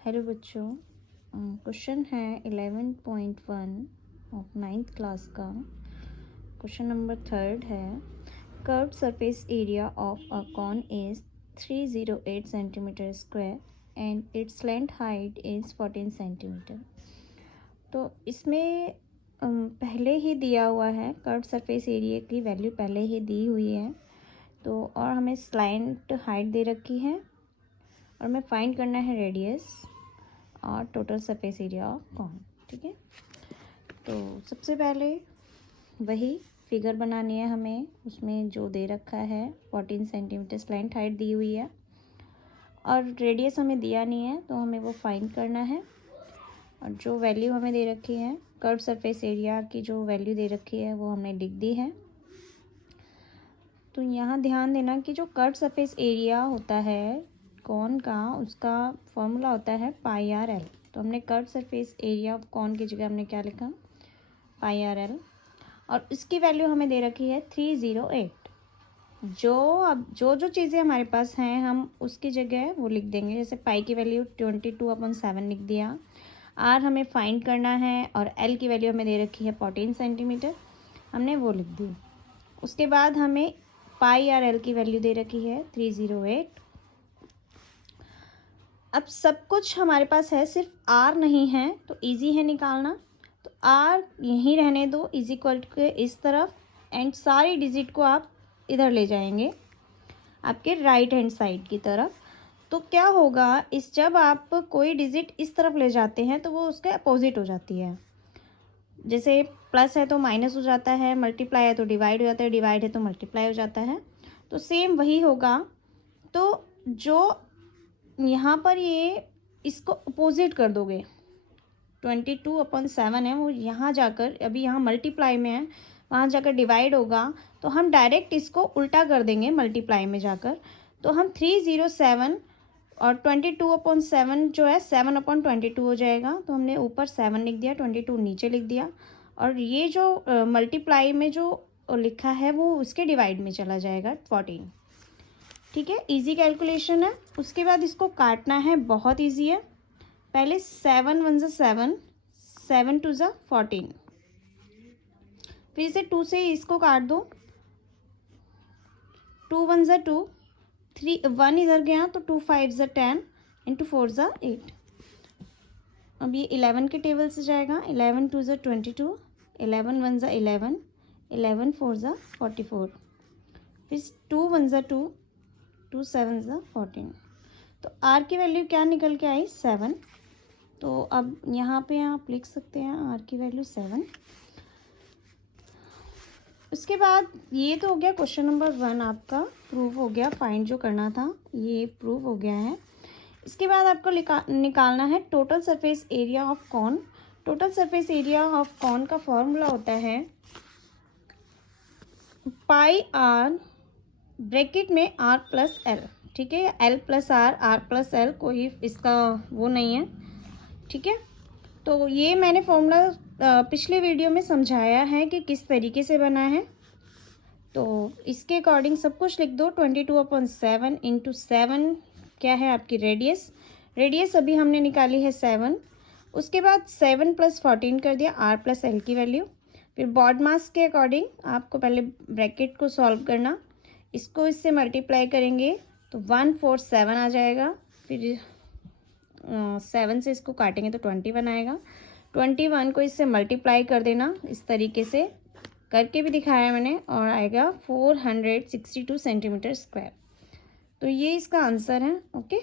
Hello बच्चों, question है 11.1 of 9th class का। क्वेश्चन नंबर 3 है, curved surface area of a cone is 308 centimetre square and it's length height is 14 centimetre. तो इसमें पहले ही दिया हुआ है, कर्व्ड सरफेस एरिया की वैल्यू पहले ही दी हुई है। तो और हमें स्लैंट हाइट दे रखी है और हमें फाइंड करना है रेडियस और total surface area of cone. ठीक है, तो सबसे पहले वही फिगर बनानी है हमें। उसमें जो दे रखा है 14 सेंटीमीटर स्लैंट हाइट दी हुई है और रेडियस हमें दिया नहीं है, तो हमें वो फाइंड करना है। और जो वैल्यू हमें दे रखी है कर्व सरफेस एरिया की, जो वैल्यू दे रखी है वो हमने लिख दी है। तो यहाँ ध्यान देना कि जो कर्व सरफेस एरिया होता है कॉन का, उसका फॉर्मूला होता है पाई आर एल। तो हमने curve surface area of cone की जगह हमने क्या लिखा, पाई आर एल। और इसकी वैल्यू हमें दे रखी है 308। अब जो चीज़ें हमारे पास हैं हम उसकी जगह वो लिख देंगे। जैसे पाई की वैल्यू 22/7 लिख दिया। आर हमें फाइंड करना है और एल की वैल्यू हमें दे रखी है 14 सेंटीमीटर, हमने वो लिख दी। उसके बाद हमें पाई आर एल की वैल्यू दे रखी है 308। अब सब कुछ हमारे पास है, सिर्फ आर नहीं है, तो इजी है निकालना। तो आर यहीं रहने दो इज इक्वल के इस तरफ, एंड सारी डिजिट को आप इधर ले जाएंगे आपके राइट हैंड साइड की तरफ। तो क्या होगा, जब आप कोई डिजिट इस तरफ ले जाते हैं तो वो उसके अपोजिट हो जाती है। जैसे प्लस है तो माइनस हो जाता है, मल्टीप्लाई है तो डिवाइड हो जाता है, डिवाइड है तो मल्टीप्लाई हो जाता है। तो सेम वही होगा। तो जो यहाँ पर ये इसको अपोजिट कर दोगे, 22/7 है वो यहाँ जाकर, अभी यहाँ मल्टीप्लाई में है, वहाँ जाकर डिवाइड होगा। तो हम डायरेक्ट इसको उल्टा कर देंगे मल्टीप्लाई में जाकर। तो हम 307 और 22/7 जो है 7/22 हो जाएगा। तो हमने ऊपर 7 लिख दिया, 22 नीचे लिख दिया। और ये जो मल्टीप्लाई में जो लिखा है वो उसके डिवाइड में चला जाएगा 14। ठीक है, इजी कैलकुलेशन है। उसके बाद इसको काटना है, बहुत इजी है। पहले 7 1 7, 7 2 14, फिर से 2 से इसको काट दो। 2 1 2, 3 1 इधर गया तो 2 5 10, इंटू 4 8। अब ये 11 के टेबल से जाएगा। 11 2 22, 11 1 11, 11 4 44, फिर 2 1 2, 2 7 14। तो आर की वैल्यू क्या निकल के आई, 7। तो अब यहाँ पे आप लिख सकते हैं आर की वैल्यू 7। उसके बाद ये तो हो गया क्वेश्चन नंबर 1 आपका प्रूव हो गया, फाइंड जो करना था ये प्रूव हो गया है। इसके बाद आपको निकालना है total surface area of cone. Total surface area of cone का फॉर्मूला होता है पाई आर, ब्रैकेट में आर प्लस एल। ठीक है, L plus R, R plus L, कोई इसका वो नहीं है। ठीक है, तो ये मैंने फॉर्मूला पिछले वीडियो में समझाया है कि किस तरीके से बना है। तो इसके अकॉर्डिंग सब कुछ लिख दो। 22/7 इंटू 7 क्या है आपकी रेडियस। रेडियस अभी हमने निकाली है 7। उसके बाद 7 + 14 कर दिया आर प्लस एल की वैल्यू। फिर बॉड मास के अकॉर्डिंग आपको पहले ब्रैकेट को सॉल्व करना, इसको इससे मल्टीप्लाई करेंगे तो 147 आ जाएगा। फिर 7 से इसको काटेंगे तो 21 आएगा। 21 को इससे मल्टीप्लाई कर देना, इस तरीके से करके भी दिखाया मैंने, और आएगा 462 सेंटीमीटर स्क्वायर। तो ये इसका आंसर है। ओके।